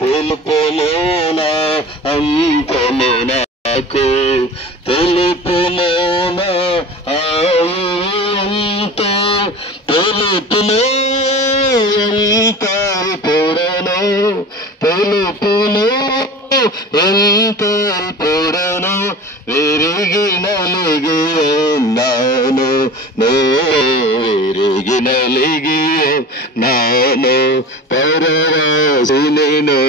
తెలుపుము నా అంతము నాకు, తెలుపుము నా ఆయుంతో, తెలుపుము ఎంత పొడను, తెలుపుము ఎంత పొడను, విరిగి నలిగి ఉన్నాను, విరిగి నలిగి నాను, పరవాసిని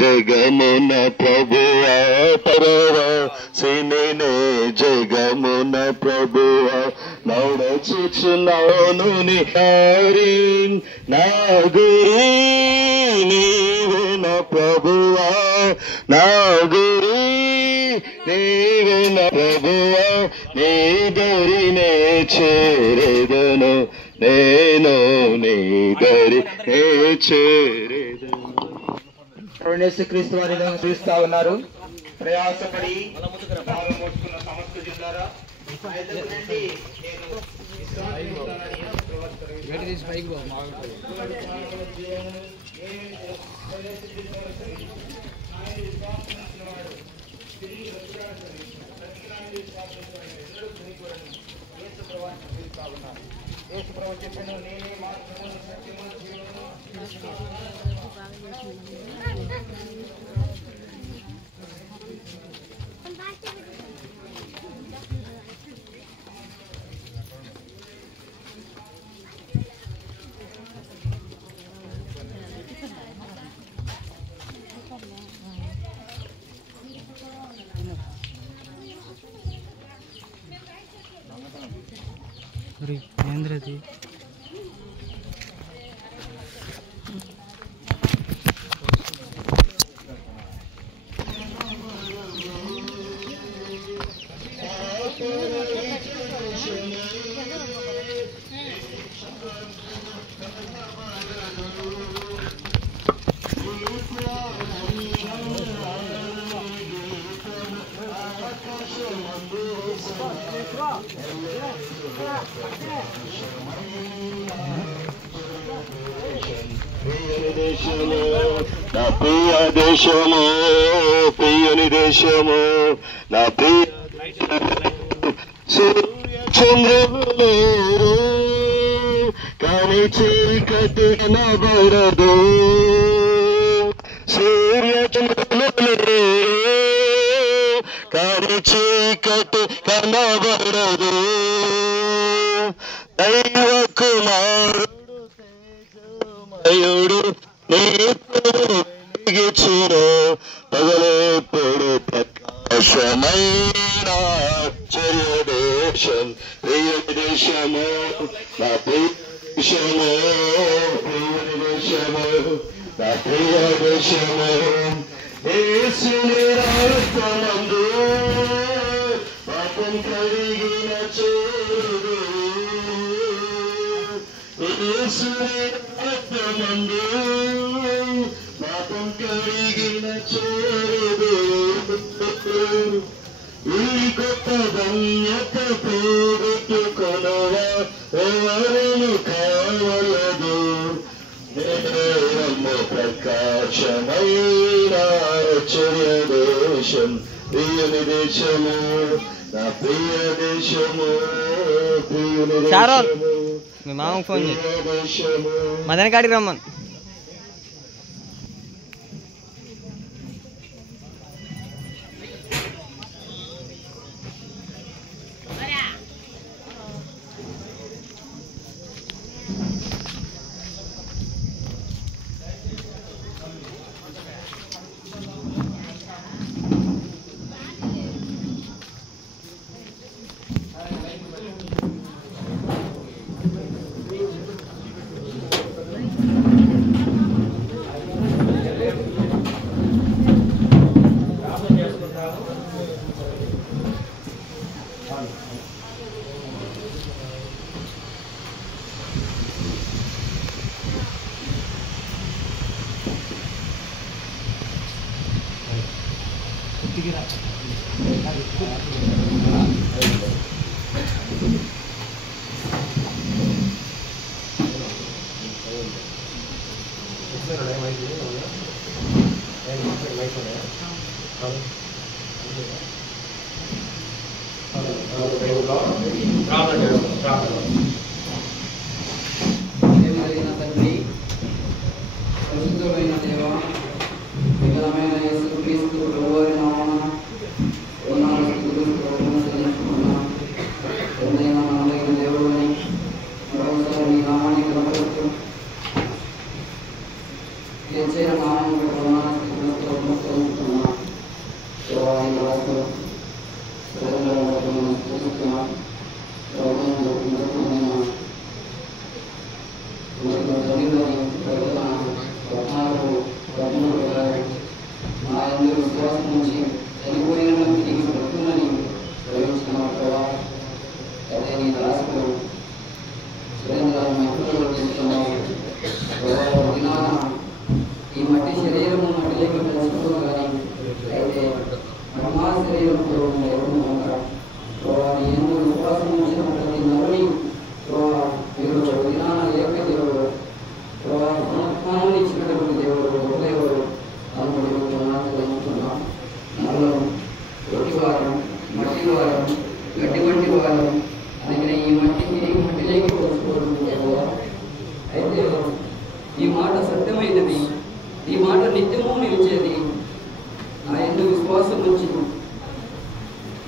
జగమున ప్రభువా, పరవాసిని జగమున ప్రభువా, నడచుచున్నాను నీ దారి, నా గురి నీవే నా ప్రభువా, నా గురి నీవే నా ప్రభువా, నీ దరినే చేరెదను నేను, నీ దరినే చేరెదను. యేసుక్రీస్తు వారిని చూస్తా ఉన్నారు. ప్రయాసపడి భారం మోసుకున్న సమస్త జిల్లారా చెప్పాను, నేనే మార్గమును సత్యమును జీవమును. మహేంద్రది నా ప్రియ దేశము, ప్రియుని దేశము, నా ప్రియ సూర్య చంద్రులు కానీ చీకటి కనబడదు, సూర్య చంద్రులు కానీ చీకటి కనబడదు, దైవ కుమారుడు తేజమయుడు నీగిచును, పగలెప్పుడు ప్రకాశమైన ఆశ్చర్య దేశం, ప్రియ దేశము, నా ప్రియ దేశము, ప్రియుని దేశము, నా ప్రియ దేశము, యేసుని రక్తమందు పాపం కడిగిన చోరు, యేసుని రక్తమందు పాపం కడిగిన చోరు, ఈ గొప్ప ధన్యత పోగొట్టుకొనవా ఎవరును కావలదు, నేరమ్మ ప్రకాశమైన ఆశ్చర్య దేశం, ప్రియుని దేశము, నా ప్రియ దేశము, ప్రియుని దేశము, మీ మామకు ఫోన్ చేసి దేశము. మదన కాడికి రమ్మను. తండ్రి, పరిశుద్ధమైన దేవ, విఘ్నమైన యేసుక్రీస్తు ప్రభువారి నామమున వందనాలు స్తుతులు స్తోత్రములు చెల్లించుకుంటున్నాం. ఎంతైనా నమ్మదగిన దేవుడని మరోసారి నీ నామాన్ని కనపరుస్తూ తెచ్చిన నామము బట్టి వందనాలు స్తుతులు స్తోత్రములు చెల్లించుకుంటున్నాం. దేవా, ఈ రాత్రి ప్రజలను బట్టి మనం స్తుతిస్తున్నాం. ప్రభువును బట్టి విశ్వాసం నుంచి చనిపోయిన తిరిగి బ్రతుకునని ప్రయోజన ప్రభావ అదే నీ దాసులు సురేంద్రాన్ని ఎప్పుడు చేస్తున్నావు. దినాన ఈ మట్టి శరీరము మట్టిలోకి కలిసిపో కానీ అయితే మర్మా శరీరంతో నీ ఎందుకు విశ్వాసం ఉంచిన ప్రతి నరుని మీరు దినాన ఏక దేవుడు పునఃస్థానం ఇచ్చినటువంటి దేవుడు దేవుడు అనుకుంటున్నాం. మనలో ఒట్టి వారం మట్టి వారం గడ్డి వంటి వారం అందుకనే ఈ మట్టిలోకి పోసుకోవడం. అయితే ఈ మాట సత్యమైనది, ఈ మాట నిత్యము నిలిచేది. నా ఎందుకు విశ్వాసం నుంచి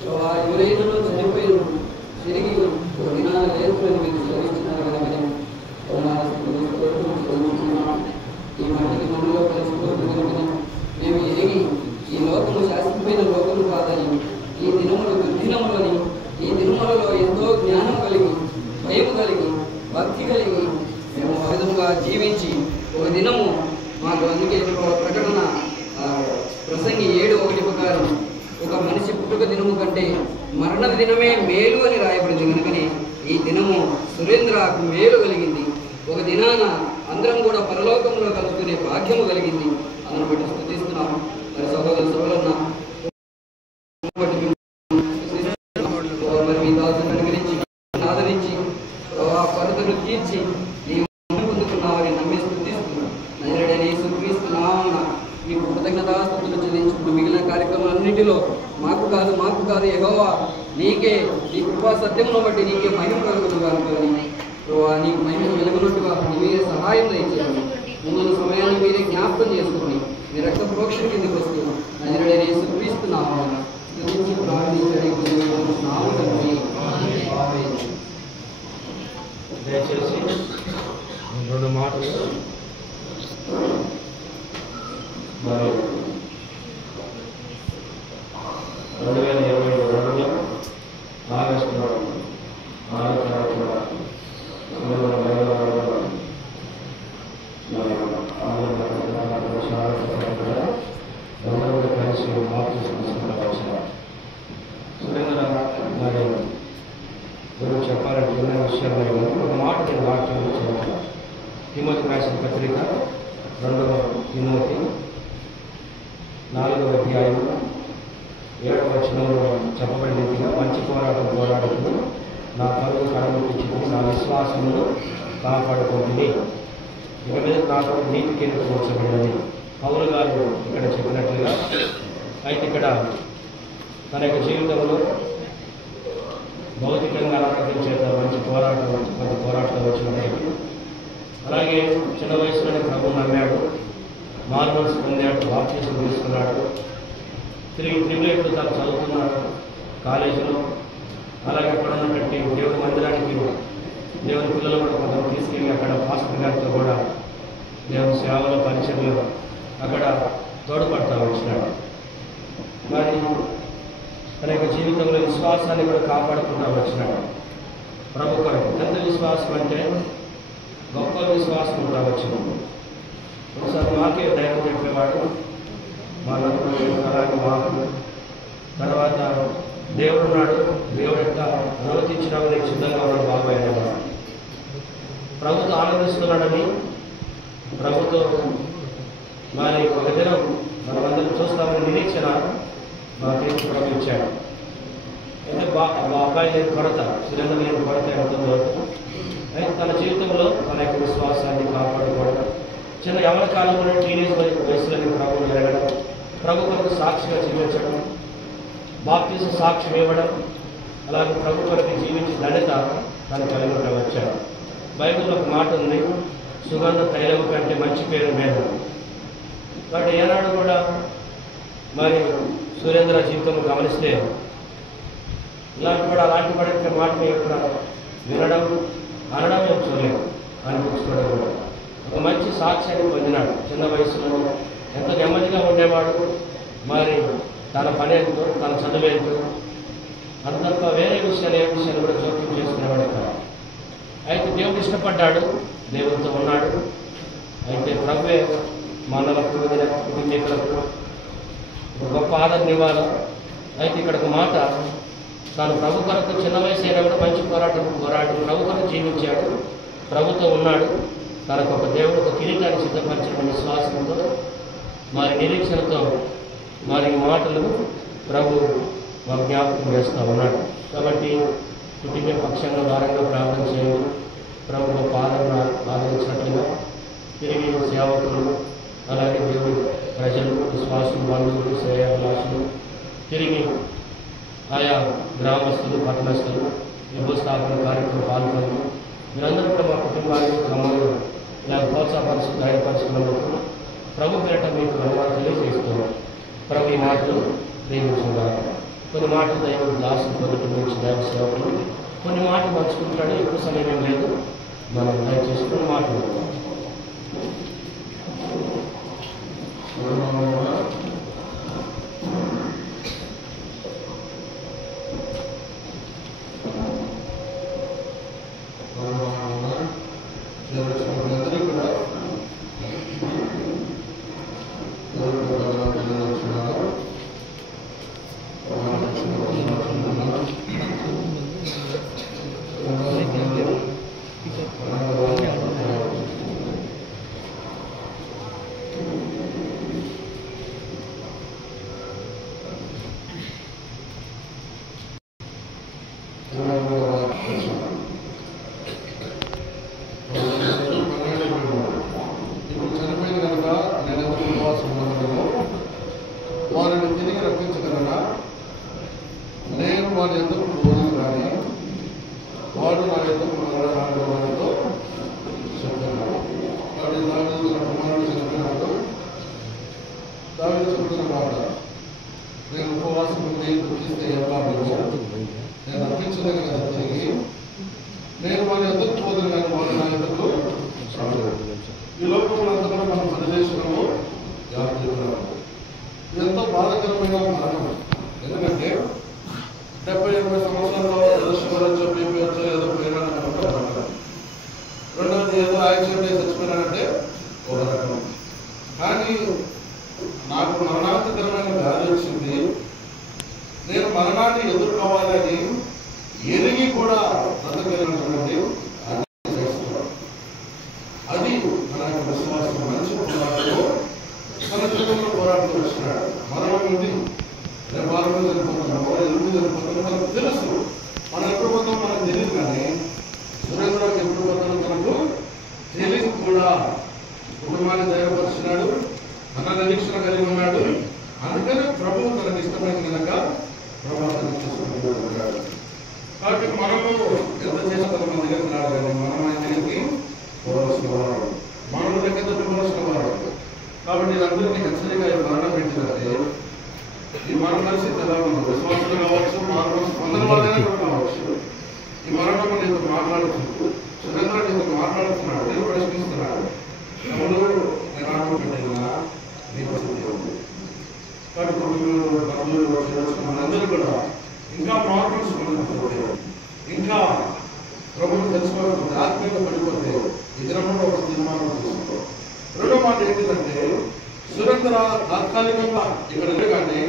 ఎవరైనా చనిపోయిన తిరిగి దినాలు లేదని మీరు చదివించినారు కదా. ఈ మట్టికి మనలో కలిసిపోతుంది. మేము ఎదిగి ఈ లోకము శాశ్వతమైన లోకము కాదని, ఈ దినములు దుర్దినములని, ఈ దినములలో ఎంతో జ్ఞానం కలిగి, భయం కలిగి, భక్తి కలిగి మేము ఆ విధముగా జీవించి ఒక దినము మాకు అందుకే ప్రకటన ప్రసంగి 7:1 ప్రకారం ఒక మనిషి పుట్టుక దినము కంటే మరణ దినమే మేలు అని రాయబడింది. కనుకనే ఈ దినము సురేంద్రకు మేలు కలిగింది. ఒక దినాన అందరం కూడా పరలోకంలో కలుసుకునే భాగ్యము కలిగింది. అందును బట్టి స్తుతిస్తున్నాము. మరి సహోదరు సోదరులన్న మరి మీ దాసుని అనుగ్రహించి ఆదరించి కొరతను తీర్చి నీవు పొందుకున్నావని నమ్మి స్తుతిస్తున్నాం. నజరేయుడైన యేసుక్రీస్తు నామమున నీకు కృతజ్ఞతాస్తుతులు చెల్లించుకున్న మిగిలిన కార్యక్రమాలన్నింటిలో మాకు కాదు యెహోవా నీకే, నీ కృపా సత్యమును బట్టి నీకే మహిమ కలుగును అనుకోని నీకు మహిమ వెలుగునట్టుగా నీవే సహాయం దయచేయండి. ముందున్న సమయాన్ని మీరే జ్ఞాపకం చేసుకుని మీ రక్త ప్రోక్షణ కిందకి వస్తూ నజరేయుడైన యేసుక్రీస్తు నామమున స్తుతించి ప్రార్థించండి. దయచేసి 2 మాటలు మరి 2022 ఆగస్టు 4వ తారీఖున అందరూ కలిసి మార్పు తీసుకుంటున్నారు. సురేంద్ర మరి గురించి చెప్పాలంటే ఉన్న విషయాలు ఒక మాట నేను వాక్యం చదువుతాను. తిమోతికి రాసిన పత్రిక 2వ తిమోతి 4వ అధ్యాయం 7వ వచనంలో చెప్పబడినట్టుగా మంచి పోరాటం పోరాడుతూ నా పరువు కడముట్టించి నా విశ్వాసమును కాపాడుకుంటుంది. ఇక మీద నాకు నీతి కింద కూర్చోబడినది పౌలు గారు ఇక్కడ చెప్పినట్లుగా. అయితే ఇక్కడ తన యొక్క జీవితంలో భౌతికంగా అనారోగ్యం చేత మంచి పోరాటం వచ్చినప్పటికీ, అలాగే చిన్న వయసులోనే ప్రభువు నమ్మాడు, మార్మల్స్ పొందాడు, బాప్టిజం తీసుకున్నాడు, తిరిగి ట్రిబ్యులేట్లు తను చదువుతున్నాడు కాలేజీలో. అలాగే అక్కడ ఉన్నటువంటి దేవుని మందిరానికి దేవుని పిల్లలు కూడా కొంత తీసుకెళ్ళి అక్కడ పాస్టర్ గారితో కూడా దేవుని సేవలో పరిచయంలో అక్కడ తోడ్పడతా వచ్చినాడు. మరి తన యొక్క జీవితంలో విశ్వాసాన్ని కూడా కాపాడుకుంటూ వచ్చినాడు ప్రభు కొరకు. ఎంత విశ్వాసం అంటే గొప్ప విశ్వాసం కూడా వచ్చింది. ఒకసారి మాకే ధైర్యం చెప్పేవాడు, మా నలుగురు అలాగే మాకు. తర్వాత దేవుడు ఉన్నాడు, దేవుడు యొక్క అనుమతించినావు నీకు సిద్ధంగా ఉన్నాడు బాబాయ్ అనేవాడు. ప్రభుత్వం ఆనందిస్తున్నాడని ప్రభుత్వం మరి ఒక దినం మనమందరం చూస్తామని నిరీక్షణ మా దేవుడు ప్రభు ఇచ్చాడు. అయితే అబ్బాయి లేని కొరత, సురేంద్ర లేని కొరత ఎంతో అయితే తన జీవితంలో తన యొక్క విశ్వాసాన్ని కాపాడుకోవడం చిన్న యవన కాలంలో టీనేజ్ వయసులోని ప్రభువుని ఎరగడం, ప్రభు కొరకు సాక్షిగా జీవించడం, బాప్తిజం సాక్ష్యం ఇవ్వడం, అలాగే ప్రభు కొరకు జీవించి ధన్యత తన కలిగి వచ్చాడు. బైబిల్లో ఒక మాట ఉంది, సుగంధ తైలము కంటే మంచి పేరు మేలు. కాబట్టి ఏనాడు కూడా మరి సురేంద్ర జీవితం గమనిస్తే ఇలాంటి కూడా అలాంటి పడే మాటని ఎక్కడ వినడం అనడం మేము చూడలేము, అనిపించుకోవడం కూడా. ఒక మంచి సాక్ష్యాన్ని పొందినాడు. చిన్న వయసులో ఎంతో నెమ్మదిగా ఉండేవాడు. మరి తన పని ఎంతో, తన చదువు ఎంతో, అంతంత వేరే విషయాలు ఏ విషయాలు కూడా జోక్యం చేసుకునేవాడు కాదు. అయితే దేవుడు ఇష్టపడ్డాడు, దేవుడితో ఉన్నాడు. అయితే ప్రభువే మానవులకు కుటుంబీకులకు గొప్ప ఆదరణ ఇవ్వాలి. అయితే ఇక్కడ ఒక మాట, తాను ప్రభు కొరకు చిన్న వయసు అయినా కూడా మంచి పోరాటం పోరాడు, ప్రభు కొరకు జీవించాడు, ప్రభుతో ఉన్నాడు. తనకు ఒక దేవుడు ఒక కిరీటాన్ని సిద్ధపరిచిన విశ్వాసంతో మరి నిరీక్షణతో మరి మాటలు ప్రభు జ్ఞాపకం చేస్తూ ఉన్నాడు. కాబట్టి కుటుంబ పక్షంగా భారంగా ప్రార్థన చేయండి. ప్రభు గొప్ప ఆదరించినట్లుగా తిరిగి సేవకులు, అలాగే దేవుడు ప్రజలు, విశ్వాసులు, బంధువులు, శ్రేయాభిలాషులు, తిరిగి ఆయా గ్రామస్తులు, పట్టణస్తులు విభూస్థాపన కార్యక్రమం పాల్గొని మీరందరూ కూడా మా కుటుంబాన్ని క్రమంలో ఇలా ప్రోత్సాహపరుచు ధైర్యపరచుకున్నందుకు ప్రభు పేరట మీకు ధన్యవాదాలు తెలియజేస్తున్నాం. ప్రభు ఈ మాటలు ప్రేమించుకున్నారు. కొన్ని మాటలు దైవ దాసులు పొద్దుట నుంచి దైవ సేవకులు కొన్ని మాటలు పంచుకుంటాడు. ఎక్కువ సమయం లేదు, మనం దయచేసి కొన్ని మాటలు చనిపోయిన కనుక నేను ఎందుకు ఉపవాసం ఉండగలను? వారిని తిరిగి రప్పించగలనా? నేను వారి ఎందుకు పోను కానీ వాడు నా ఎందుకు రాగలతో చెప్తున్నాడు. వాడి దావీదు తన కుమారుడు చనిపోయినాడు. దావీదు చెప్తున్న మాట, నేను ఉపవాసం ఉండి దుఃఖిస్తే ఎలా నేను రప్పించలేను కదా తిరిగి. నేను వారి ఎందుకు పోదును కానీ వాడు నా ఎందుకు రాగలరు. ఈ లోకంలో అంతా కూడా మనం పనిచేసినాము యాత్రికున్నాము. ఎంతో బాధాకరమైన మరణం. ఎందుకంటే 70-80 సంవత్సరాల్లో ఏదో షుగర్ వచ్చో బీపీ వచ్చో ఏదో ప్రేరణ రెండవది ఏదో యాక్సిడెంట్ అయి చచ్చిపోయినాడంటే ఒక రకం. కానీ నాకు మరణాంతకరమైన వ్యాధి వచ్చింది, నేను మరణాన్ని ఎదుర్కోవాలని ఎరిగి కూడా బ్రతకగలిగినటువంటి అది మన యొక్క విశ్వాసం. మంచి పోరాటంలో మన జీవితంలో పోరాటం వచ్చినాడు. మరణం ఉంది, రేపాలలో చనిపోతున్నాము, ఎదురు చనిపోతున్నాము, మనకు తెలుసు. మనం ఎప్పుడు పోతాం మనకు తెలియదు. కానీ సురేంద్రకి ఎప్పుడు పోతామో మనకు తెలియదు కూడా. కుటుంబాన్ని ధైర్యపరిచినాడు, మన నిరీక్షణ కలిగి ఉన్నాడు. అందుకని ప్రభువు తనకు ఇష్టమైన కనుక ప్రభావం చేసుకుంటున్నాడు. కాబట్టి మనము ఎంత చేసిన మన దగ్గర రాడు, కానీ మనం ఆయన దగ్గరికి పోవలసిన వాడు, మనము దగ్గర పోవలసిన వాడు. కాబట్టి అందరికీ హెచ్చరిక మరణం పెట్టినట్టే ఈ మరణ పరిస్థితి ఎలా ఉంది? విశ్వాసులు కావచ్చు, మార్గం పొందని వాళ్ళనే కూడా కావచ్చు. ఈ మరణం నీతో మాట్లాడుతుంది, సురేంద్ర నీతో మాట్లాడుతున్నాడు, నేను ప్రశ్నిస్తున్నాడు. తమ్ముడు నేను ఆటలు పెట్టినా నీ పరిస్థితి ఉంది. కాబట్టి బంధువులు మనందరూ కూడా ఇంకా మార్పులు సంబంధించకపోతే, ఇంకా ప్రభుత్వం తెలుసుకోకపోతే, ఆత్మీయంగా పడిపోతే ఈ దినంలో ఒక తీర్మానం తీసుకో. రెండో మాట ఏంటిదంటే, సురేంద్ర తాత్కాలికంగా ఇక్కడ ఉంది, కానీ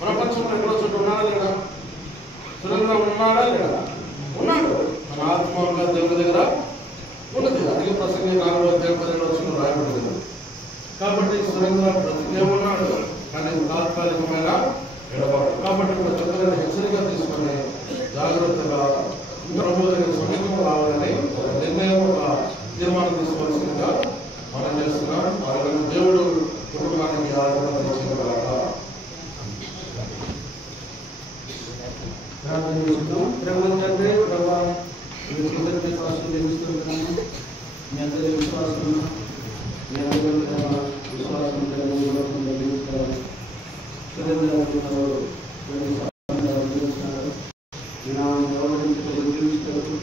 ప్రపంచంలో ఎక్కడో చోటు ఉన్నాడా లేదా? సురేంద్ర ఉన్నాడా లేదా? ఉన్నాడు. మన ఆత్మగా దేవుడి దగ్గర ఉన్నది. అధిక ప్రసంగం 4:10 రాయబడింది. కాబట్టి సురేంద్ర బ్రతికే ఉన్నాడు, కానీ తాత్కాలికమైన ఎడబాటు. కాబట్టి ఇప్పుడు చక్కగా హెచ్చరిక తీసుకొని జాగ్రత్తగా ప్రభు దగ్గర సమీపం రావాలని ఒక నిర్ణయం, ఒక తీర్మానం తీసుకోవాల్సిందిగా మనం చేస్తున్నాం. వాళ్ళని దేవుడు కుటుంబానికి ఆరోగ్యం ఇచ్చిన తర్వాత ప్రార్థన చేసుకుందాం. తండ్రి ప్రభా మీ కృతజ్ఞతాస్తుతులు చెల్లిస్తున్నాము. మీ అందరి విశ్వాసం మీ అందరి విశ్వాసం జీవిస్తారు. మీ నామం గౌరవించడం జీవిస్తారు.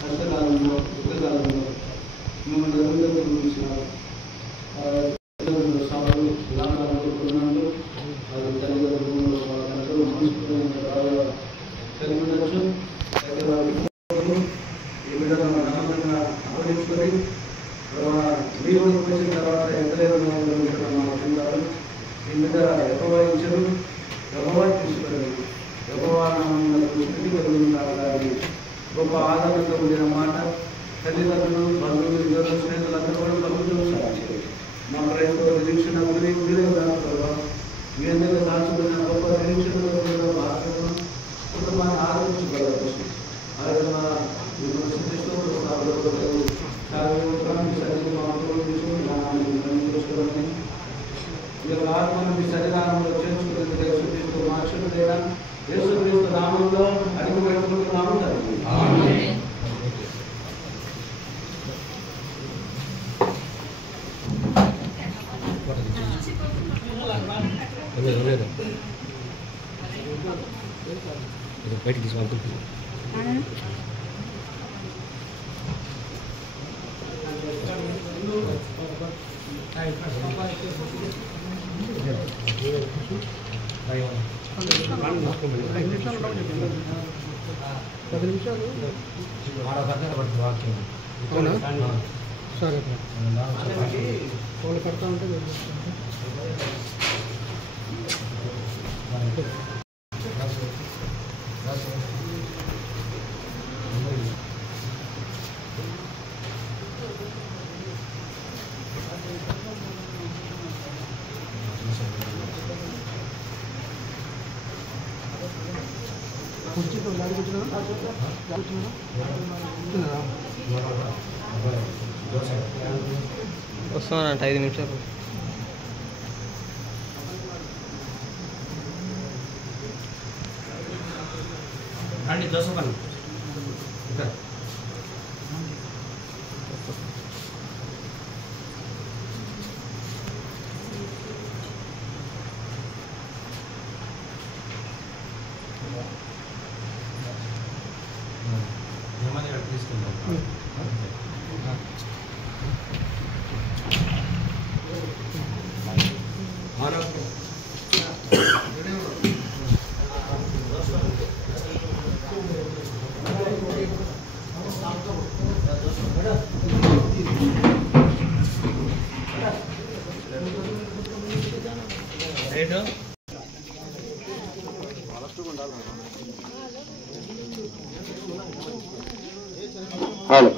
కష్టకాలంలో యుద్ధకాలంలో మిమ్మల్ని ఎవరితో చూపించినారు. సభలు ఇలాంటి అనుకుంటున్నాను. అది తల్లిదండ్రులు వాళ్ళందరూ మనస్ఫూర్తిగా కలిగి ఉండొచ్చు. ఈ బిడ్డను నమ్మకంగా ఆదరించుకొని మీరు వచ్చిన తర్వాత ఎంతలేదు ఉంటారు. ఈ బిడ్డ ఎక్కువ ఇచ్చారు, ఎక్కువ తీసుకున్నారు, ఎక్కువ స్థితి కలుగుతున్నారు. గొప్ప ఆదరణతో కూడిన మాట తల్లిదండ్రులు, బంధువులు, ఇద్దరు స్నేహితులందరూ కూడా కలుగుతున్నారు. మా క్రైస్తవ నిరీక్షణ మీరే దాంట్లో మీ అందరూ దాచుకున్న గొప్ప నిరీక్షణ భాగంలో కుటుంబాన్ని ఆదరించగలరు. ఆయన ఆత్మను మీ శరీరంలో చేర్చుకునేందుకు మార్చుడు లేదా యేసుక్రీస్తు నామంలో అడుగు పెట్టుకుంటున్నాము. బయట తీసుకోవాలి. సరే కడతా ఉంటే వస్తానంట 5 నిమిషాలు. రండి దోసపల్లి ఇక్కడ తీసుకుందాం. హలో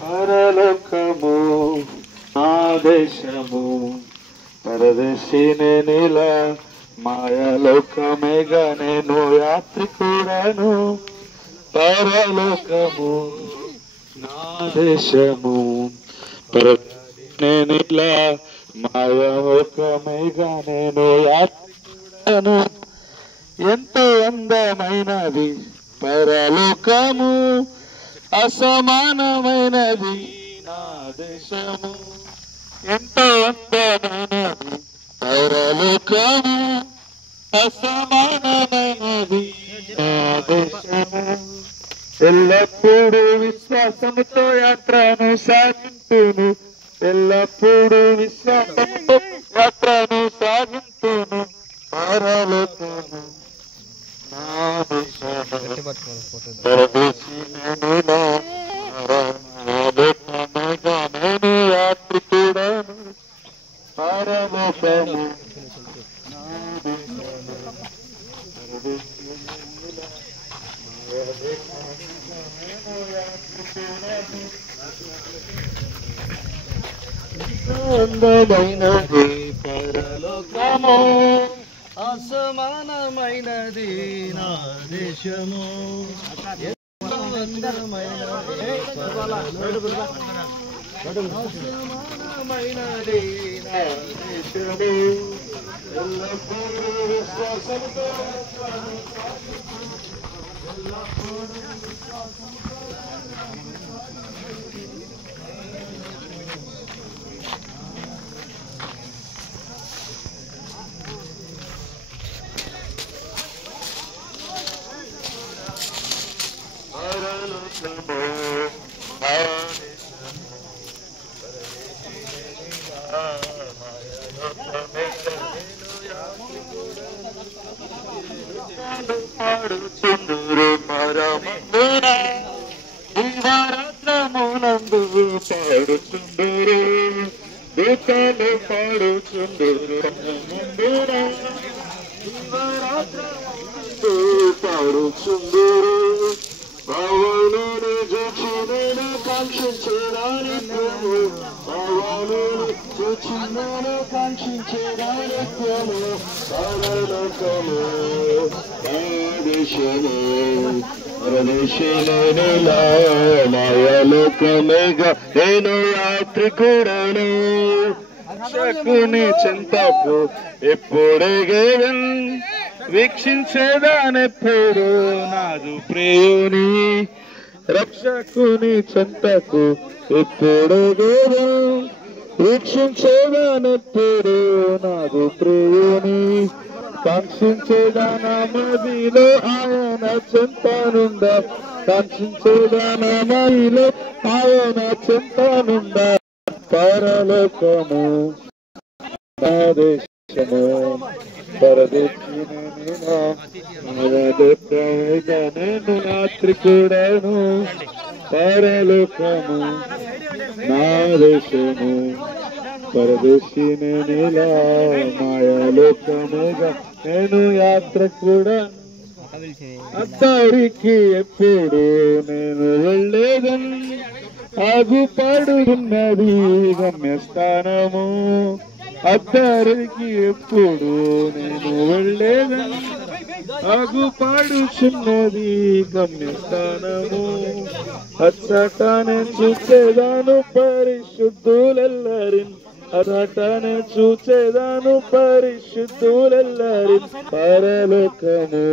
పరలోకము ఆదేశము పరదేశినే నీల మాయలోకమేగా నేను యాత్రికుడను. పరలోకము నాదేశము పరదేశినే నీల మాయలోకమేగా నేను యాత్రికుడను. ఎంతో అందమైనది పరలోకము, అసమానమైనది నా దేశము. ఎంతో అందమైనది పరలోకము, అసమానమైనది నా దేశము. ఎల్లప్పుడూ విశ్వాసముతో యాత్రను సాగింతును, ఎల్లప్పుడూ విశ్వాసముతో యాత్రను సాగింతును. పరలోకము నా దేశము పరదేశినేలా నేను యాత్రికుడను. పరలోకము నా దేశము పరదేశినేలా అందమైనది పరలోకము, అసమానమైనది నా దేశము, అసమానమైనది నా దేశము, ఎల్లప్పుడూ విశ్వాసంతో పాడుచుందురు పరమందున దివారాత్రమునందు పాడుచుందురు, దూతలు పాడుచుందురు పరమందున దివారాత్రమునందు పాడుచుందురు. భావనను చూచి నేను కాంక్షించేదానిత్యము, భావనను చూచి నేను కాంక్షించేదానిత్యము, పరలోకము దేశము పరదేశములా మాయలోకమేగా నేను యాత్రికుడను. రక్షకుని చింతకు ఎప్పుడెగేదన్, వీక్షించేదానెప్పుడు నాదు ప్రియుని. రక్షకుని చింతకు ఎప్పుడెగేదన్, వీక్షించేదానెప్పుడు నాదు ప్రియుని. కాంక్షించేదాన మదిలో ఆయన చింతనుండ, కాంక్షించేదాన మదిలో ఆయన చింతనుండ. పరలోకము నా దేశము నేను యాత్రికుడను. పరలోకము నా దేశము పరదేశి నేనిలా మాయాలోకముగా నేను యాత్రికుడను. అద్దరికి ఎప్పుడు నేను వెళ్ళేదన్, ఆగుపడుతున్నది గమ్యస్థానము. అద్దరికి ఎప్పుడు నేను వెళ్ళేదన్, ఆగుపడుచున్నది గమ్యస్థానము. అచ్చటనే చూసేదాను పరిశుద్ధులెల్లరిన్, అచ్చటనే చూసేదాను పరిశుద్ధులెల్లరిన్. పరలోకము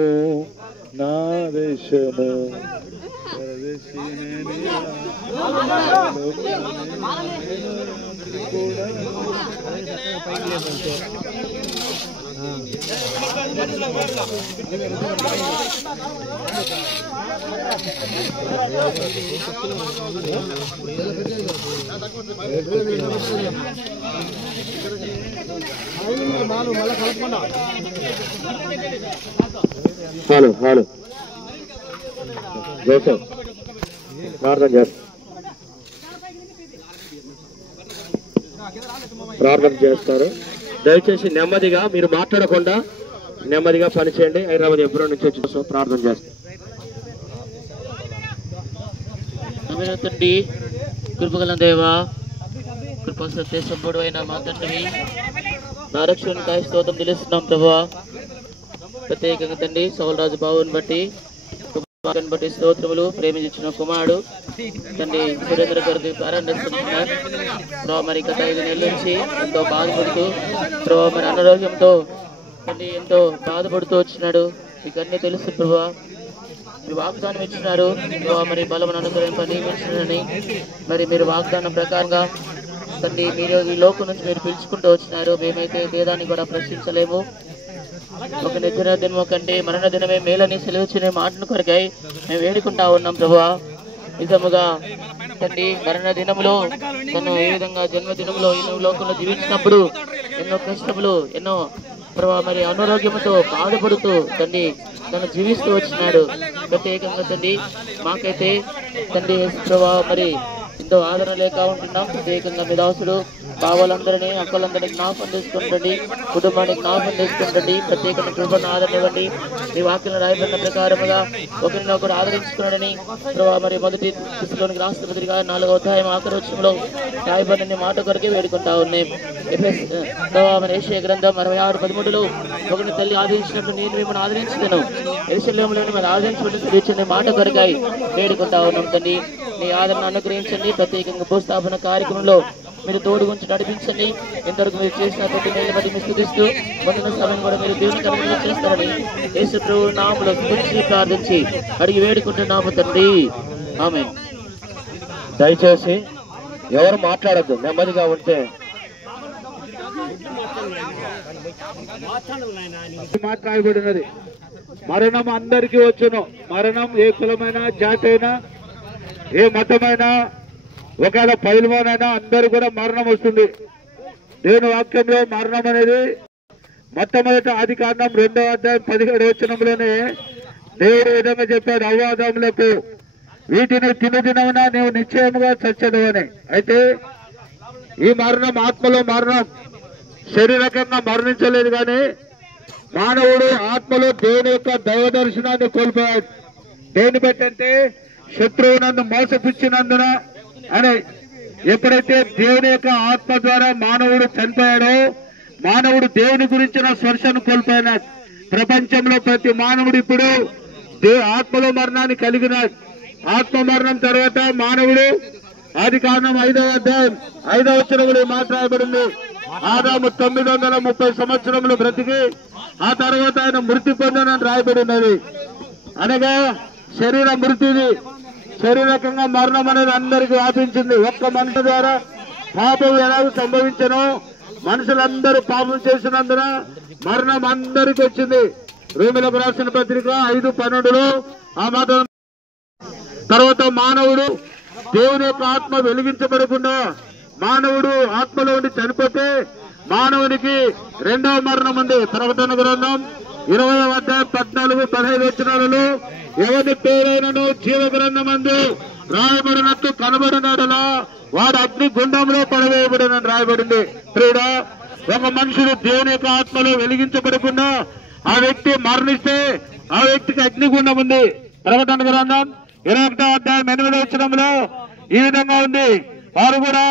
నా దేశము పరదేశి నేనిలా హలో హలో జోసఫ్ ప్రార్థన చేస్తారు. దయచేసి నెమ్మదిగా మీరు మాట్లాడకుండా నెమ్మదిగా పనిచేయండి. హైదరాబాద్ ఎప్పుడో నుంచి వచ్చి ప్రార్థన చేస్తారు. తండ్రి, కృపగల దేవా, కృప సత్య సంపూర్ణ అయిన మా తండ్రి, నా రక్షణకాయ స్తోత్రం తెలుస్తున్నాం ప్రభా. ప్రత్యేకంగా తండ్రి సౌలరాజు బాబుని బట్టి బట్టి స్తోత్రములు. ప్రేమించిన కుమారుడు తండ్రి సురేంద్ర గారికి ప్రారంభిస్తున్నారు ప్రభావ. మరి గత 5 నెలల నుంచి ఎంతో బాధపడుతూ ప్రభావ మరి అనారోగ్యంతో తండ్రి ఎంతో బాధపడుతూ వచ్చినాడు. మీకు అన్నీ తెలుసు ప్రభా. మీ వాగ్దానం ఇచ్చినారు ప్రభావ, మరి బలమును అనుగ్రహించని మరి మీరు వాగ్దానం ప్రకారంగా తండ్రి మీరు ఈ లోకం నుంచి మీరు పిలుచుకుంటూ వచ్చినారు. మేమైతే భేదాన్ని కూడా ప్రశ్నించలేము. ఒక నిద్ర దినము కంటే మరణ దినమే మేలని సెలవుచిన మాటను కొరకై మేము వేడుకుంటా ఉన్నాం ప్రభువా. నిజముగా తండ్రి మరణ దినములో తను ఏ విధంగా జన్మదినంలో ఈ లోకంలో జీవించినప్పుడు ఎన్నో కష్టములు ఎన్నో ప్రభావ మరి అనారోగ్యంతో బాధపడుతూ తండ్రి తను జీవిస్తూ వచ్చినాడు. ప్రత్యేకంగా తండ్రి మాకైతే తండ్రి ప్రభావ మరి ఎంతో ఆదరణ లేక ఉంటున్నాం. ప్రత్యేకంగా మీ దాసుడు బావలందరినీ అక్కలందరినీ జ్ఞాపం చేసుకుంటండి, కుటుంబాన్ని జ్ఞాపం చేసుకుంటండి. ప్రత్యేకంగా కృపను ఆదరణ ఇవ్వండి. మీ వాక్యం రాయబడిన ప్రకారముగా ఒకరినొకరు ఆదరించుకున్నాడని మరి మొదటి దశలోనికి రాష్ట్రపతిగా 4వ అధ్యాయం ఆఖరి వచనంలో రాయబడిన మాట కొరకే వేడుకుంటా ఉన్నాయి. మన ఏషియా గ్రంథం 66:13లో ఒకరిని తల్లి ఆదరించినట్టు నేను మిమ్మల్ని ఆదరించుతాను, యెరూషలేములో మిమ్మల్ని ఆదరించబడి మాట కొరకాయి వేడుకుంటా ఉన్నాం తండ్రి. మీ ఆదరణ అనుగ్రహించండి. ప్రత్యేకంగా భూస్థాపన కార్యక్రమంలో మీరు తోడు ఉంచి నడిపించండి. ఇంతవరకు మీరు చేసినటువంటి మేలు బట్టి మీరు స్తుతిస్తూ ముందున్న సమయం కూడా మీరు దేవుని కనుగొని చేస్తారని యేసు ప్రభువు నామములో స్తుతించి ప్రార్థించి అడిగి వేడుకుంటున్నాము తండ్రి. ఆమేన్. దయచేసి ఎవరు మాట్లాడద్దు, నెమ్మదిగా ఉంటే. మాట్లాడబడినది మరణం అందరికీ వచ్చును. మరణం ఏ కులమైనా, జాతి అయినా, ఏ మతమైనా, ఒకవేళ పైల్వానైనా అందరూ కూడా మరణం వస్తుంది. దేవుని వాక్యంలో మరణం అనేది మొట్టమొదటి ఆదికాండం 2వ అధ్యాయం 17వ వచనంలోనే దేవుడు విధంగా చెప్పాడు అవ్వాదములకు, వీటిని తినుదినమున నీవు నిశ్చయముగా చచ్చదు అని. అయితే ఈ మరణం ఆత్మలో మరణం, శరీరకంగా మరణించలేదు కానీ మానవుడు ఆత్మలో దేవుని యొక్క దైవ దర్శనాన్ని కోల్పోయాడు. దేని బట్టంటే శత్రువు నన్ను మోసపుచ్చినందున అని. ఎప్పుడైతే దేవుని యొక్క ఆత్మ ద్వారా మానవుడు చనిపోయాడో మానవుడు దేవుని గురించిన స్పర్శను కోల్పోయినాడు. ప్రపంచంలో ప్రతి మానవుడు ఇప్పుడు ఆత్మలో మరణాన్ని కలిగినాడు. ఆత్మ మరణం తర్వాత మానవుడు ఆదికాండం 5వ అధ్యాయం 5వ వచనంలో మాట్లాడబడింది. ఆదాము 930 సంవత్సరములు బ్రతికి ఆ తర్వాత ఆయన మృతి పొందనని రాయబడి ఉన్నది. అనగా శరీర మృతిది, శారీరకంగా మరణం అనేది అందరికీ వ్యాపించింది. ఒక్క మనిషి ద్వారా పాపం ఎలా సంభవించనో మనుషులందరూ పాపం చేసినందున మరణం అందరికీ వచ్చింది. రోమీయులకు రాసిన పత్రిక 5:12లో ఆ మాట. తర్వాత మానవుడు దేవుని యొక్క ఆత్మ వెలిగించబడకుండా మానవుడు ఆత్మలో ఉండి చనిపోతే మానవునికి రెండవ మరణం ఉంది. ప్రకటన గ్రంథం 20వ అధ్యాయం 14-15 వచనాలలో ఎవరి పేరైనను జీవ గ్రంథమందు రాయబడినట్టు కనబడినాడలా వాడు అగ్ని గుండంలో పడవేయబడినని రాయబడింది. ప్రియుడా, ఒక మనుషుడు దేవుని యొక్క ఆత్మలో వెలిగించబడకుండా ఆ వ్యక్తి మరణిస్తే ఆ వ్యక్తికి అగ్నిగుండం ఉంది. ప్రకటన గ్రంథం 21వ అధ్యాయం 8వ వచనంలో ఈ విధంగా ఉంది. వారు కూడా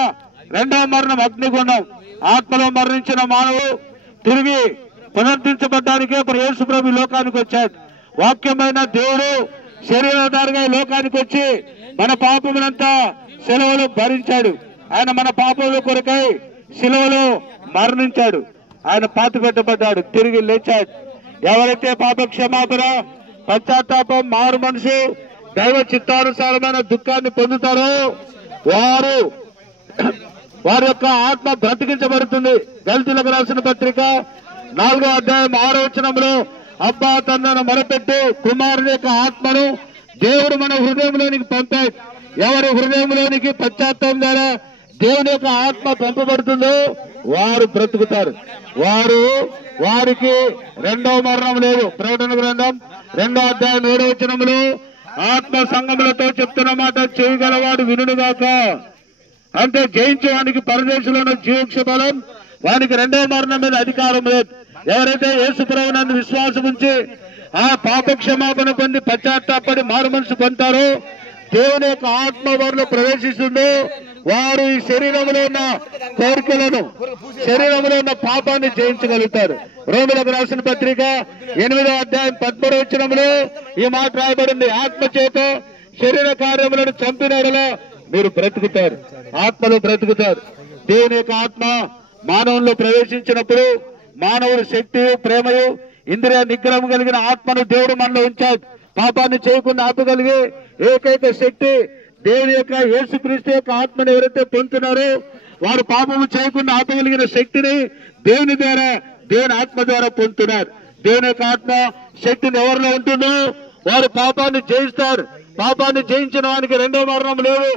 రెండవ మరణం అగ్నిగుండం. ఆత్మలో మరణించిన మానవుడు తిరిగి పునరుద్ధరించబడ్డానికే యేసు ప్రభు లోకానికి వచ్చాడు. వాక్యమైన దేవుడు శరీరధారిగా లోకానికి వచ్చి మన పాపములంతా శిలువలో భరించాడు. ఆయన మన పాపముల కొరకై శిలువలో మరణించాడు. ఆయన పాతి పెట్టబడ్డాడు, తిరిగి లేచాడు. ఎవరైతే పాప క్షమాపణ, పశ్చాత్తాపం, మారు మనసు, దైవ చిత్తానుసారమైన దుఃఖాన్ని పొందుతారో వారి యొక్క ఆత్మ బ్రతికించబడుతుంది. గల్తీలకు రాసిన పత్రిక 4వ అధ్యాయం 6వ వచనంలో అబ్బా తనను మొరపెట్టి కుమారుని యొక్క ఆత్మను దేవుడు మన హృదయంలోనికి పంపాడు. ఎవరి హృదయంలోనికి పశ్చాత్తాపం ద్వారా దేవుని యొక్క ఆత్మ పంపబడుతుందో వారు బ్రతుకుతారు. వారికి రెండవ మరణం లేదు. ప్రకటన గ్రంథం 2వ అధ్యాయం 7వ వచనంలో ఆత్మ సంగములతో చెప్తున్న మాట చేయగలవాడు వినుగాక. అంటే జయించడానికి పరదేశంలో జీవోక్ష బలం, వానికి రెండవ మరణం మీద అధికారం లేదు. ఎవరైతే యేసు ప్రభువునందు విశ్వాసం ఉంచి ఆ పాప క్షమాపణ పొంది పశ్చాత్తాపడి మారు మనసు పొందుతారో దేవుని యొక్క ఆత్మ వారిలో ప్రవేశిస్తుందో వారు ఈ శరీరంలో ఉన్న కోరికలను, శరీరంలో ఉన్న పాపాన్ని జయించగలుగుతారు. రోమీయులకు రాసిన పత్రిక 8వ అధ్యాయం 13వ వచనంలో ఈ మాట రాయబడింది. ఆత్మ చేత శరీర కార్యములను చంపినడలా మీరు బ్రతుకుతారు, ఆత్మలో బ్రతుకుతారు. దేవుని యొక్క ఆత్మ మానవుల్లో ప్రవేశించినప్పుడు మానవుడు శక్తియు, ప్రేమయు, ఇంద్రియ నిగ్రహం కలిగిన ఆత్మను దేవుడు మనలో ఉంచాడు. పాపాన్ని చేయకుండా ఆపగలిగే ఏకైక శక్తి దేవుని యొక్క యేసుక్రీస్తు యొక్క ఆత్మను ఎవరైతే పొందుతున్నారో వారు పాపము చేయకుండా ఆపగలిగిన శక్తిని దేవుని ద్వారా, దేవుని ఆత్మ ద్వారా పొందుతున్నారు. దేవుని యొక్క ఆత్మ శక్తిని ఎవరిలో ఉంటుందో వారు పాపాన్ని జయిస్తారు. పాపాన్ని జయించిన వానికి రెండో మరణం లేదు.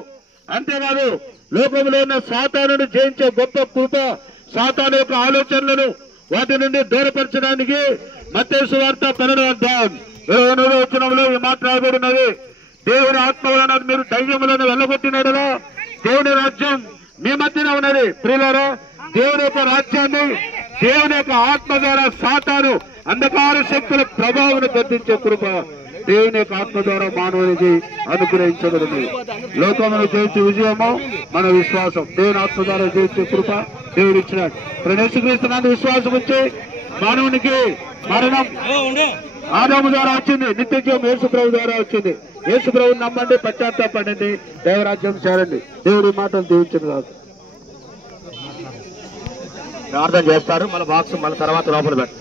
అంతేకాదు లోకంలో ఉన్న సాతానును జయించే గొప్ప కృప, సాతాను యొక్క ఆలోచనలను వాటి నుండి దూరపరచడానికి మత్తయి సువార్త 12వ అధ్యాయం 29వ వచనంలో ఈ మాట రాయబడినది. దేవుని ఆత్మ వలన మీరు దయ్యములను వెళ్ళగొట్టినడలా దేవుని రాజ్యం మీ మధ్యన ఉన్నది. ప్రియులారా, దేవుని యొక్క రాజ్యాన్ని దేవుని యొక్క ఆత్మ ద్వారా సాతాను అంధకార శక్తుల ప్రభావం గద్దించే కృప దేవుని యొక్క ఆత్మ ద్వారా మానవునికి అనుగ్రహించబడింది. లోకమును జయించే విజయము మన విశ్వాసం. దేవుని ఆత్మ ద్వారా జయించే కృప దేవుడు ఇచ్చినాడు. యేసుక్రీస్తునందు విశ్వాసం వచ్చి మానవునికి మరణం ఆదాము ద్వారా వచ్చింది, నిత్య జీవం యేసు ప్రభు ద్వారా వచ్చింది. యేసు ప్రభుని నమ్మండి, పశ్చాత్తాపడండి, దైవరాజ్యం చేరండి. దేవుడి మాటలు దీవించను కాదు. ప్రార్థన చేస్తారు. మన బాక్స్ మన తర్వాత లోపల పెట్టండి.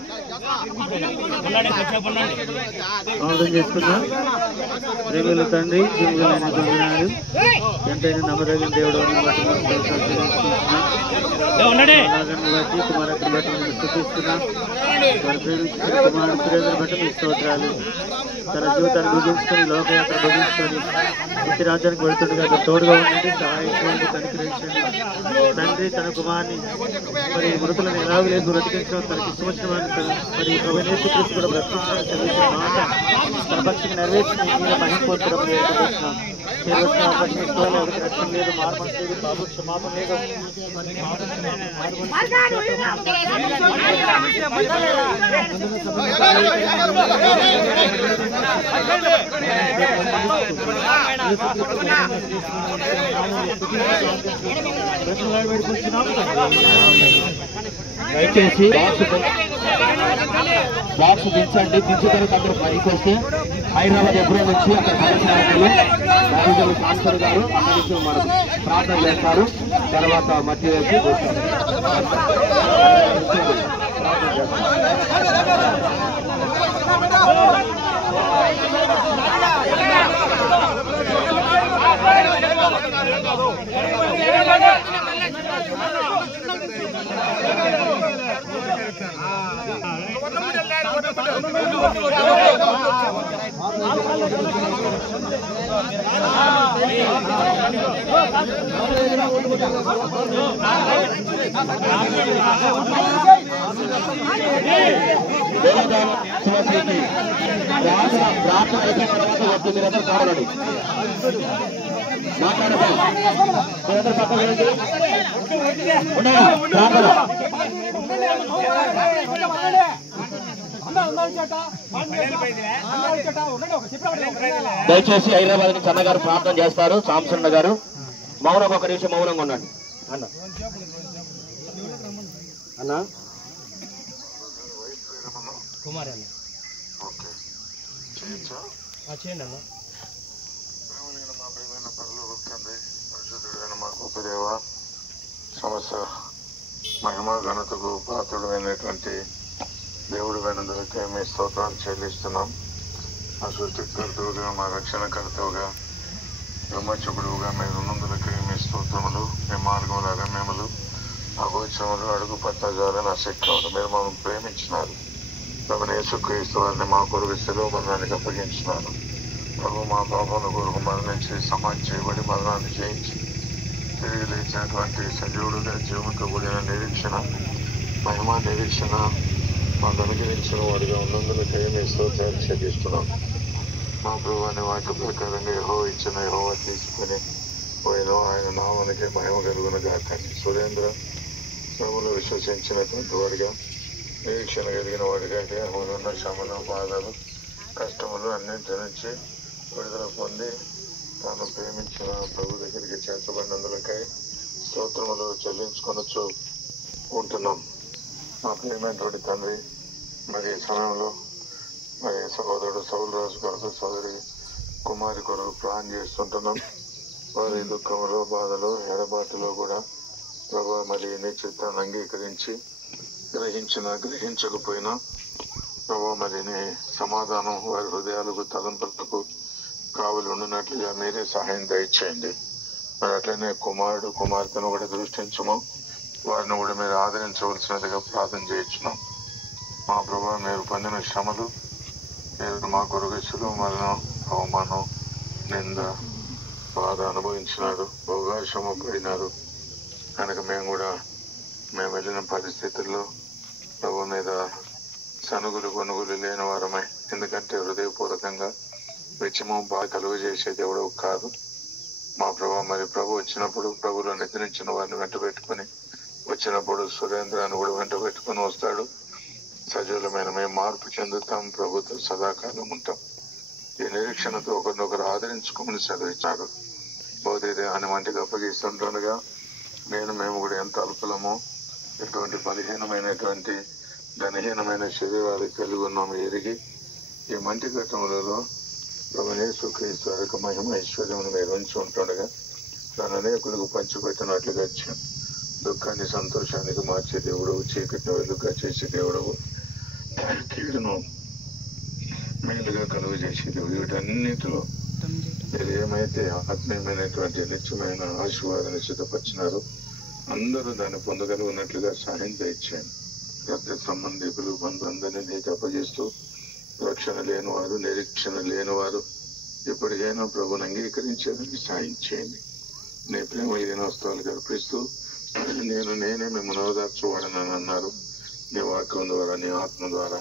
ప్రార్థన చేసుకుందాం. ప్రేమల తండ్రి, జీవులైన దొంగనాడు, ఎంతైనా నమ్మదగిన దేవుడు బట్టి కుమారుని బట్టి మేము స్తుతిస్తున్నాం. వారు ప్రేమించిన కుమారుడు సురేంద్ర బట్టి మీ స్తోత్రాలు. తన జీవితాన్ని ముగించుకొని లోకయాత్ర ముగించుకొని ప్రతి రాజ్యానికి వెళ్తుండగా తోడుగా ఉండండి, సహాయం చేయండి, కనికరించండి. తండ్రి తన కుమార్ని మరి మృతులను ఎలాగలేదు బ్రతికించడం, తనకి ఇష్టం వచ్చిన వారిని మరి యేసుక్రీస్తు కూడా బ్రతికించడం చదివించిన మాట తన పక్షికి నెరవేర్చిన మహిమ పొందడం చేస్తున్నాం. చేరువచ్చిన ప్రశ్నించుకోవాలి, ఎవరికి రక్షణ లేదు, మార్మం లేదు, బాబు క్షమాపణ లేదు. దయచేసి బాక్స్ దించండి. దించిన తర్వాత అందరూ పైకి వస్తే హైదరాబాద్ ఎప్పుడో నుంచి అక్కడ రాజుగారు సాంసర్ గారు అక్కడి నుంచి మనకు ప్రార్థన చేస్తారు. తర్వాత మట్టి వేసి ప్రార్థన అయిపోయిన తర్వాత వద్దు మీరందరూ కావాలండి మాట్లాడతాం. మీరందరూ పక్కన ప్రార్థన దయచేసి హైదరాబాద్ నుంచి అన్నగారు ప్రార్థన చేస్తారు. సాంసన్న గారు మౌనం, ఒక నిమిషం మౌనంగా ఉండండి. అన్న అన్న కుమార్ అన్న చేయండి అన్న. మా ప్రియమైన పరలోక తండ్రి, పరిశుద్ధుడైన మా గొప్ప దేవ, సమస్త మహిమ ఘనతకు పాత్రుడైనటువంటి దేవుడు వెనుదలకే మీ స్తోత్రాలు చెల్లిస్తున్నాం. మా సృష్టికర్తవుగా, మా రక్షణకర్తవుగా, విమోచకుడుగా మీరు ఉన్నందులకే మీ స్తోత్రములు, మీ మార్గములు, అగమ్యములు, అగోచరములు, అడుగు పట్టజాలని అశక్యములు. మీరు మమ్మల్ని ప్రేమించినారు. ప్రభుని యేసుక్రీస్తు వారిని మా కొరకు శిలువ మరణానికి అప్పగించినారు. ప్రభు మా పాపముల కొరకు మరణించి సమాధి చేయబడి మరణాన్ని జయించి తిరిగి లేచినటువంటి సజీవుడుగా జీవంతో కూడిన నిరీక్షణ, మహిమ నిరీక్షణ మాకు అనుగ్రహించిన వాడిగా ఉన్నందులకై మీ స్తోత్రాలు చెల్లిస్తున్నాం. మా ప్రభువాని వాక్య ప్రకారంగా యెహోవా ఇచ్చిన యెహోవా తీసుకుని పోయిన ఆయన నామానికి మహిమ కలుగునుగా. కానీ సురేంద్ర ప్రభువులు విశ్వసించినటువంటి వాడిగా, నిరీక్షణ కలిగిన వాడిగా, దేహములున్న శ్రమలు, బాధలు, కష్టములు అన్నింటి నుంచి విడుదల పొంది తాను ప్రేమించిన ప్రభు దగ్గరికి చేర్చబడినందులకై స్తోత్రములు చెల్లించుకొనొచ్చు ఉంటున్నాం. మా ప్రియమైనటువంటి తండ్రి, మరి ఈ సమయంలో మరి సహోదరుడు సౌలు రాజు కొరకు, సోదరి కుమారి కొరకు ప్రాణం చేస్తుంటున్నాం. వారి దుఃఖంలో, బాధలో, ఎడబాటులో కూడా ప్రభు మరి నీ చిత్తాన్ని అంగీకరించి గ్రహించకపోయినా ప్రభు మరి నీ సమాధానం వారి హృదయాలకు, తలంపులకు కావలి ఉండినట్లుగా మీరే సహాయం దయచేయండి. మరి అట్లనే కుమారుడు కుమార్తెను కూడా దృష్టించము, వారిని కూడా మీరు ఆదరించవలసినదిగా ప్రార్థన చేయించున్నాం. మా ప్రభు మీరు పొందిన శ్రమలు, మీరు మా కొరకు శిలువ మరణం, అవమానం, నింద, బాధ అనుభవించినారు, బహుగా శ్రమ పడినారు కనుక మేము వెళ్ళిన పరిస్థితుల్లో ప్రభు మీద సనుగులు కొనుగులు లేని వారమై, ఎందుకంటే హృదయపూర్వకంగా వెచ్చమం బాగా కలుగజేసే దేవుడు కాదు. మా ప్రభు మరి ప్రభు వచ్చినప్పుడు ప్రభులో నిద్రించిన వారిని వెంట పెట్టుకుని వచ్చినప్పుడు సురేంద్రాన్ని కూడా వెంట పెట్టుకుని వస్తాడు. సజీవులమైన మేము మార్పు చెందుతాం, ప్రభుత్వ సదాకాలం ఉంటాం. ఈ నిరీక్షణతో ఒకరినొకరు ఆదరించుకోమని సెలవిచ్చారు. భౌతిక దేహాన్ని వంటికి అప్పగిస్తుండగా మేము కూడా ఎంత అల్పలమో, ఎటువంటి బలహీనమైనటువంటి ఘనహీనమైన శరీరాలు కలిగి ఉన్నాము ఎరిగి ఈ మంటి ఘట్టములలో ప్రభునేసుక్రీస్తు యొక్క మహిమ ఐశ్వర్యమును మీరు ఉంచి ఉంటుండగా దాని అనేకులకు పంచిపెట్టినట్లుగా దుఃఖాన్ని సంతోషానికి మార్చే దేవుడు, చీకటిని వెలుగుగా చేసే దేవుడు, కీడును మేలుగా కలుగు చేసే దేవుడు. వీటన్నిటిలో మీరు ఏమైతే ఆత్మీయమైనటువంటి నిత్యమైన ఆశీర్వాదాన్ని సిద్ధపరిచినారో అందరూ దాన్ని పొందగలుగున్నట్లుగా సహాయం దయచేయండి. రక్త సంబంధికులు బంధువులందరినీ నీకు అప్పగిస్తూ రక్షణ లేనివారు, నిరీక్షణ లేనివారు ఎప్పటికైనా ప్రభుని అంగీకరించేదానికి సాయం చేయండి. నీ ప్రేమ ఏదైనా వస్తువులు కల్పిస్తూ నేనే మిమ్మల్ని ఓదార్చువాడనని అన్నారు. నీ వాక్యం ద్వారా, నీ ఆత్మ ద్వారా,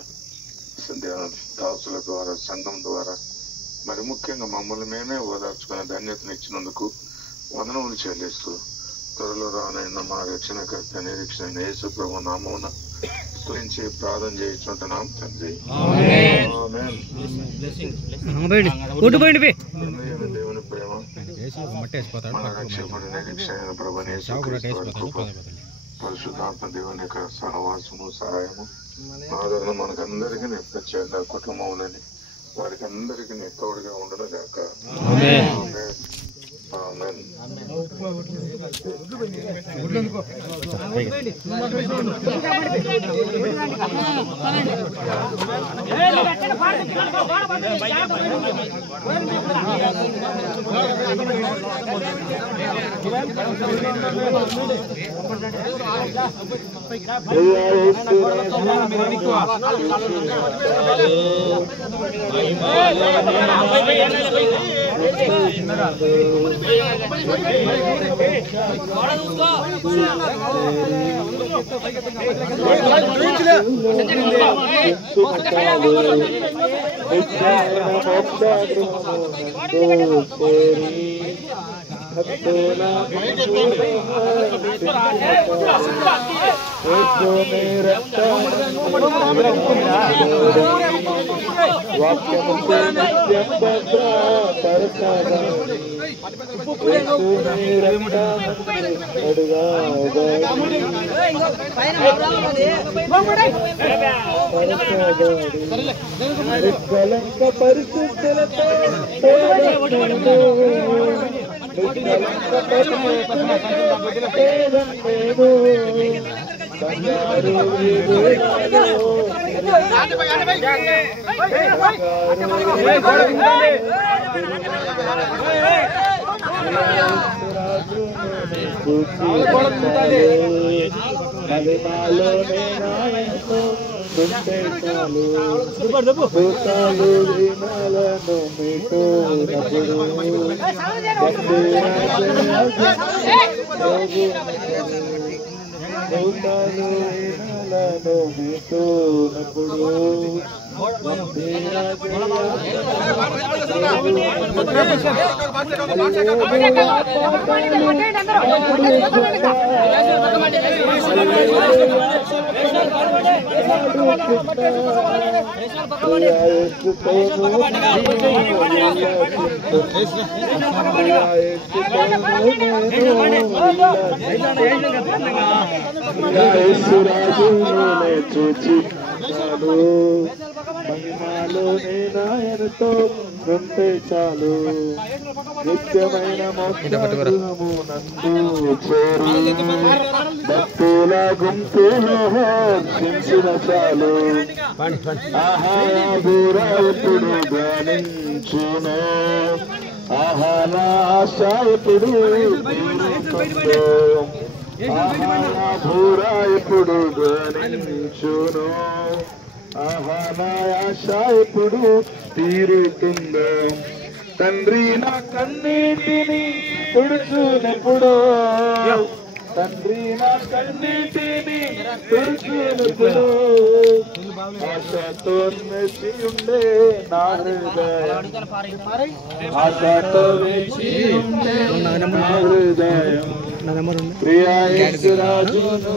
దాసుల ద్వారా, సంఘం ద్వారా, మరి ముఖ్యంగా మమ్మల్ని మేమే ఓదార్చుకునే ధన్యతను ఇచ్చినందుకు వందనములు చెల్లిస్తూ త్వరలో రానైన మా రక్షణకర్త నిరీక్షణ యేసు ప్రభు నామమున స్తుతించి ప్రార్థన చేయించుంటున్నాం తండ్రి. దేవుని ప్రేమ, మన రక్షకుడు నిరీక్షణ ప్రభు యేసు క్రీస్తు కృప, పరిశుద్ధాత్మ దేవుని యొక్క సహవాసము, సహాయము, ఆదరణ మనకందరికీ ప్రత్యేక కుటుంబంలోని వారికి అందరికీ తోడుగా ఉండదు గాక. పరిస్థితులతో నాయనతో ఉంటే చాలు నిత్యమైన మోక్షము నందు చేరు భక్తుల గుంపులో హర్షించిన చాలు ఆహా బూర ఎప్పుడు ధ్యానించును ఆహా నా ఆశ ఎప్పుడు తీరుతుందో ఆహా నా బూర ఎప్పుడు ధ్యానించును ఆహా నా ఆశ ఎప్పుడు తీరుతుందో తండ్రి నా కన్నీటిని తుడుచునెప్పుడో తండ్రి నా కన్నీటిని తుడుచును ఆశతో మెచ్చి ఉండే నా హృదయం ఆశతో వేచి ఉండే నా హృదయం ప్రియా యేసు రాజును